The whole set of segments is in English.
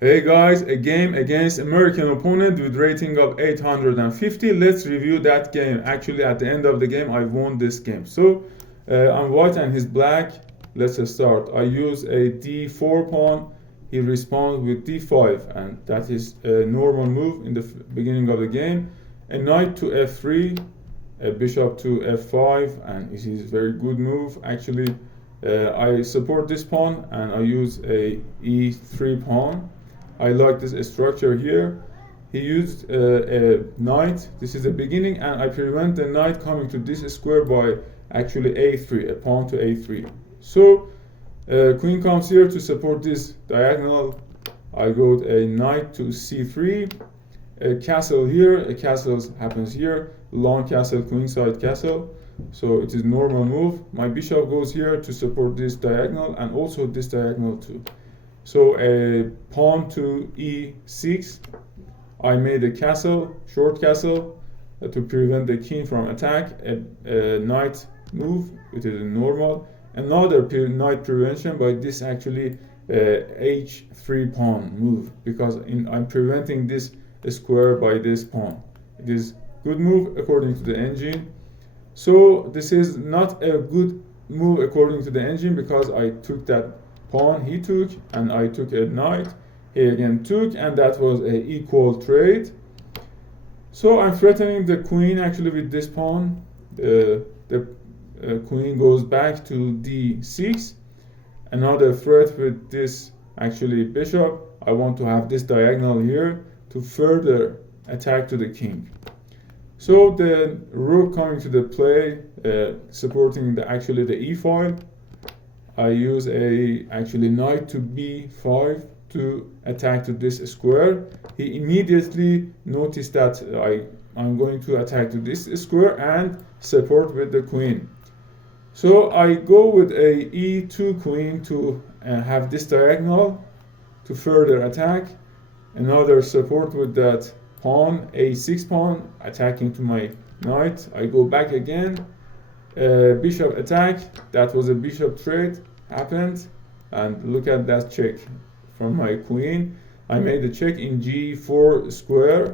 Hey guys, a game against American opponent with rating of 850. Let's review that game. Actually, at the end of the game, I won this game. So, I'm white and he's black. Let's start. I use a d4 pawn. He responds with d5, and that is a normal move in the beginning of the game. A knight to f3, a bishop to f5, and it is a very good move. Actually, I support this pawn and I use a e3 pawn. I like this structure here. He used a knight. This is the beginning, and I prevent the knight coming to this square by actually a3, a pawn to a3. So queen comes here to support this diagonal. I go a knight to c3, a castle here, a castle happens here, long castle, queenside castle. So it is normal move. My bishop goes here to support this diagonal and also this diagonal too. So a pawn to e6. I made a castle, short castle, to prevent the king from attack. A knight move, which is a normal. Another knight prevention by this actually h3 pawn move, because I'm preventing this square by this pawn. It is good move according to the engine. So this is not a good move according to the engine because I took that pawn, he took, and I took a knight, he again took, and that was an equal trade. So I'm threatening the queen actually with this pawn. The queen goes back to d6. Another threat with this actually bishop. I want to have this diagonal here to further attack to the king. So the rook coming to the play, supporting actually the e file. I use a actually knight to b5 to attack to this square. He immediately noticed that I'm going to attack to this square and support with the queen. So I go with a e2 queen to have this diagonal to further attack. Another support with that pawn, a6 pawn, attacking to my knight. I go back again. Bishop attack. That was a bishop trade happened, and look at that check from my queen. I made a check in g4 square.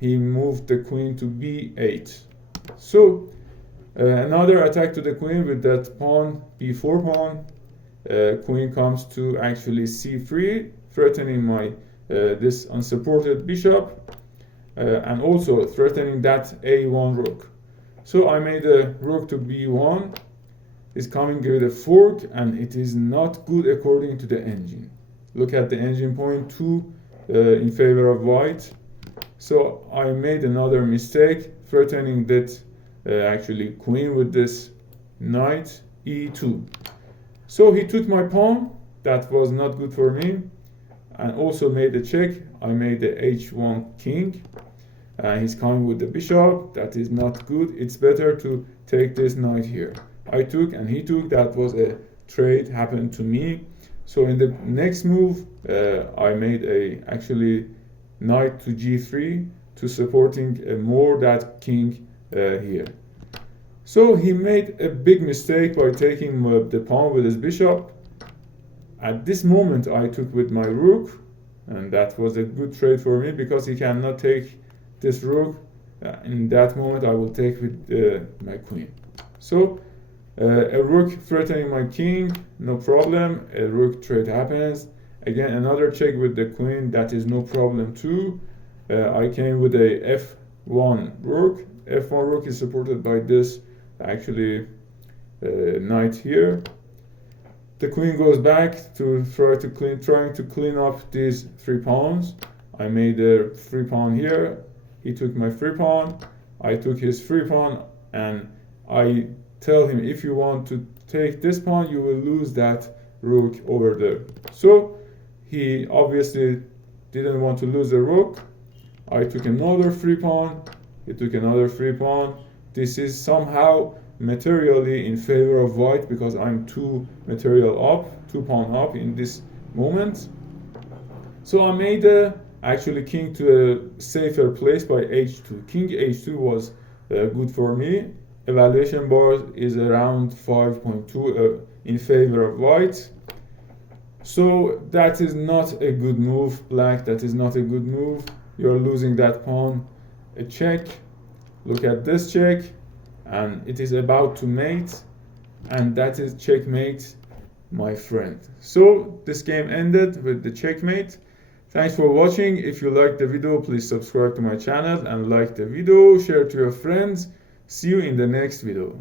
He moved the queen to b8. So another attack to the queen with that pawn, b4 pawn. Queen comes to actually c3, threatening my this unsupported bishop, and also threatening that a1 rook. So I made a rook to b1. It's coming with a fork, and it is not good according to the engine. Look at the engine point 2 in favor of white. So I made another mistake, threatening that actually queen with this knight e2. So he took my pawn. That was not good for me, and also made a check. I made the h1 king. He's coming with the bishop. That is not good. It's better to take this knight here. I took and he took. That was a trade happened to me. So in the next move, I made a actually knight to g3 to supporting more that king here. So he made a big mistake by taking the pawn with his bishop. At this moment, I took with my rook, and that was a good trade for me because he cannot take this rook. In that moment, I will take with my queen. So a rook threatening my king, no problem. A rook trade happens. Again, another check with the queen, that is no problem too. I came with a f1 rook. F1 rook is supported by this actually knight here. The queen goes back to trying to clean up these 3 pawns. I made a free pawn here. He took my free pawn. I took his free pawn, and I tell him, if you want to take this pawn, you will lose that rook over there. So he obviously didn't want to lose the rook. I took another free pawn. He took another free pawn. This is somehow materially in favor of white because I'm 2 material up, 2 pawn up in this moment. So I made actually king to a safer place by h2. King h2 was good for me. Evaluation bar is around 5.2 in favor of white. So that is not a good move, black. That is not a good move. You're losing that pawn. A check. Look at this check, and it is about to mate, and that is checkmate, my friend. So this game ended with the checkmate. Thanks for watching. If you liked the video, please subscribe to my channel and like the video. Share to your friends. See you in the next video.